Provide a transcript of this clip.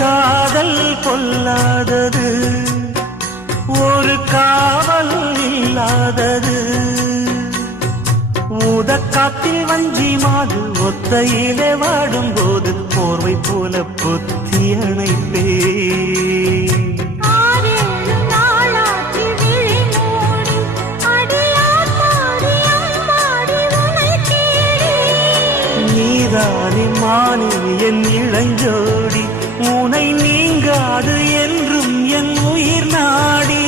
காதல் பொல்லாதது, ஒரு காவல் இல்லாதது. ஊதக்காத்தில் வஞ்சி மாது ஒத்தையிலே வாடும்போது போர்வை போல பொத்தி அணைப்பே. நீதானே மானே என் இளஞ்சோடி, உனை நீங்காது என்றும் என் உயிர் நாடி.